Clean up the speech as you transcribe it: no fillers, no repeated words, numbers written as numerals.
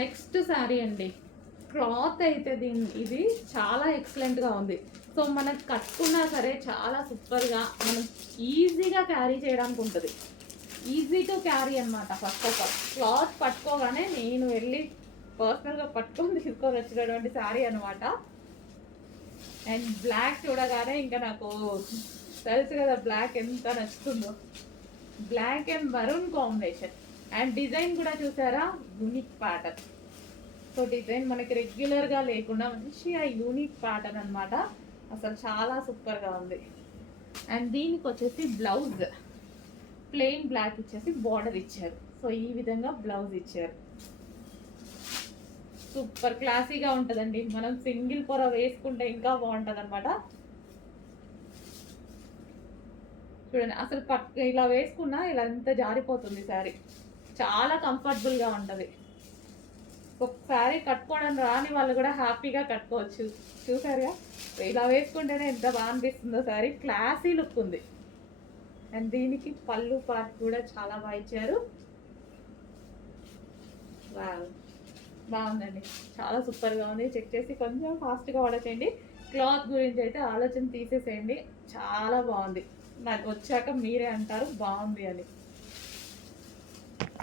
Next sari అండి. Cloth అయితే ఇది చాలా ఎక్సలెంట్గా ఉంది. సో మనం కట్టుకున్నా సరే చాలా సూపర్గా మనం ఈజీగా క్యారీ చేయడానికి ఉంటుంది. ఈజీ టు క్యారీ అనమాట. ఫస్ట్ ఆఫ్ ఆల్ క్లాత్ పట్టుకోగానే నేను వెళ్ళి పర్సనల్గా పట్టుకొని తీసుకొని వచ్చినటువంటి శారీ అనమాట. అండ్ బ్లాక్ చూడగానే ఇంకా నాకు తెలుసు కదా బ్లాక్ ఎంత నచ్చుతుందో. Black and maroon combination. And design కూడా చూసారా, యూనిక్ ప్యాటర్న్. సో డిజైన్ మనకి రెగ్యులర్గా లేకుండా మంచిగా యూనిక్ ప్యాటర్న్ అనమాట. అసలు చాలా సూపర్గా ఉంది. అండ్ దీనికి వచ్చేసి బ్లౌజ్ ప్లెయిన్ బ్లాక్ ఇచ్చేసి బార్డర్ ఇచ్చారు. సో ఈ విధంగా బ్లౌజ్ ఇచ్చారు. సూపర్ క్లాసీగా ఉంటుందండి. మనం సింగిల్ పొర వేసుకుంటే ఇంకా బాగుంటుంది అనమాట. చూడండి అసలు ఇలా వేసుకున్నా ఇలా ఎంత జారిపోతుంది శారీ. చాలా కంఫర్టబుల్గా ఉంటుంది. ఒక శారీ కట్టుకోవడం రాని వాళ్ళు కూడా హ్యాపీగా కట్టుకోవచ్చు. చూసారుగా ఇలా వేసుకుంటేనే ఎంత బాగా అనిపిస్తుందో శారీ. క్లాసీ లుక్ ఉంది. అండ్ దీనికి పళ్ళు పార్ట్ కూడా చాలా బాగా ఇచ్చారు. బాగుందండి, చాలా సూపర్గా ఉంది. చెక్ చేసి కొంచెం ఫాస్ట్గా ఆర్డర్ చేయండి. క్లాత్ గురించి అయితే ఆలోచన తీసేసేయండి. చాలా బాగుంది. నాకు వచ్చాక మీరే అంటారు బాగుంది అని.